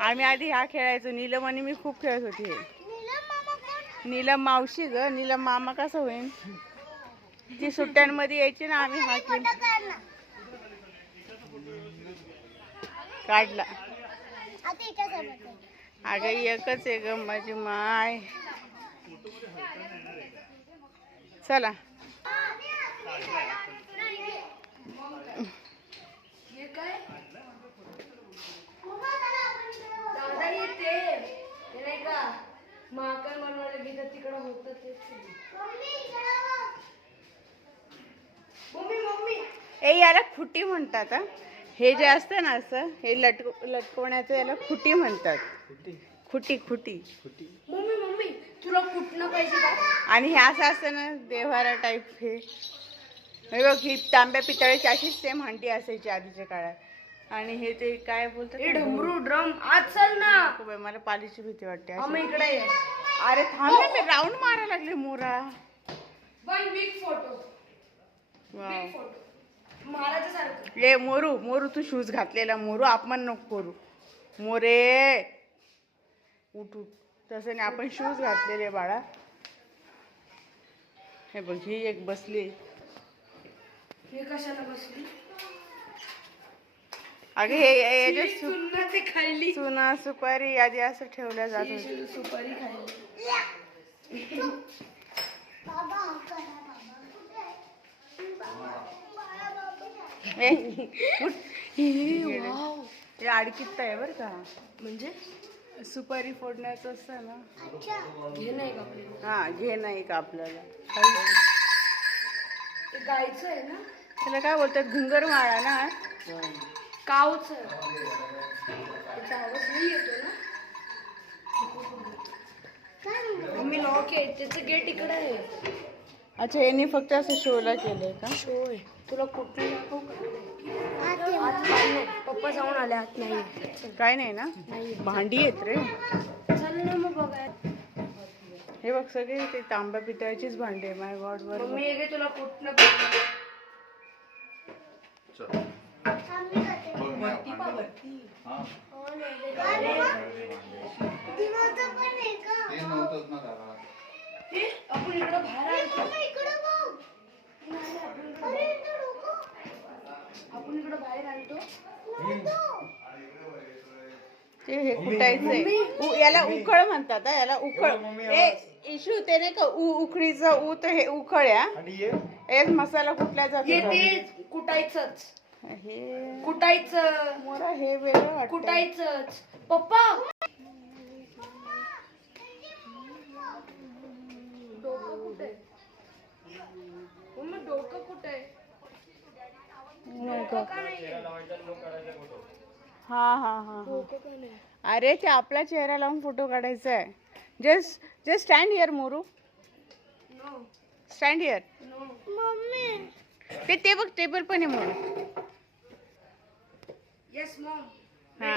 आम्ही आधी हा खेळायचो. नीलम आणि मी खूप खेळत होती. नीलम मावशी ग. नीलम मामा कसा होईल? ती सुट्ट्यांमध्ये यायची ना. आम्ही हा खेळ काढला. अगं एकच आहे ग माझी माय. चला ए याला खुटी म्हणतात. हे जे असतं ना असं हे लटकवण्याचं याला खुटी म्हणतात. खुटी खुटी. मम्मी तुला कुठनं पाहिजे का? आणि हे असं असतं ना देव्हारा टाईप. हे बघ ही तांब्या पितळेची अशीच सेम हंडी असायची आधीच्या काळात. आणि हे ते काय बोलतात डमरू ड्रम. आज चल ना. मला पालीची भीती वाटते. इकडे ये. अरे थांब ना मी राऊंड मारा लागले. मोरा वन बिग फोटो. महाराजासारखं. ए मोरू मोरू तू शूज घातलेला. मोरू अपमान नको करू. मोरे उठ उठ. तसं नाही आपण शूज घातलेले बाळा. हे बघ ही एक बसली. हे कशाला बसली? अगं हे सुन्ना ते खायली. चुना सुपारी आधी असं ठेवल्या जात होती. सुपारी खायली. हे अडकीत आहे बरं का. म्हणजे सुपारी फोडण्याचं असतं ना. घे नाही का आपल्याला? हा घे नाही का आपल्याला. ते गायचं आहे ना. त्याला काय बोलतात घुंगर माळा ना. कावच त्याचा आवाज नाही येतो ना. मम्मी लॉक आहे त्याचं गेट इकडे आहे. अच्छा यांनी फक्त असं शोला केलंय का? शो आहे. तुला कुठलं दाखवू का? पप्पा जाऊन आले. आत नाही काय नाही ना. भांडी येत रे. चल ना मग बघा. हे बघ सगळे ते तांब्या पितळाचीच भांडी आहे. माय गॉड. वर मम्मी हे तुला कुठलं आपण इकडं बाहेर आणतो. ते हे कुटायचंय. याला उखळ म्हणतात. याला उखळ. इशू ते नाही का उखळीचं ऊ. तर हे उखळ्या. एक मसाला कुटला जातो. ते कुटायचंच. हे कुटायचं. मोरा हे वेगळं वाटतं. कुटायचंच. पप्पा डोकं कुठे? मम्मी डोकं कुठे? हा हा हा. अरे ते आपला चेहरा लावून फोटो काढायचा आहे. Just stand here Moru. Stand here. Mummy ते बघ टेबल पण आहे मोरू. Yes Maugham. हा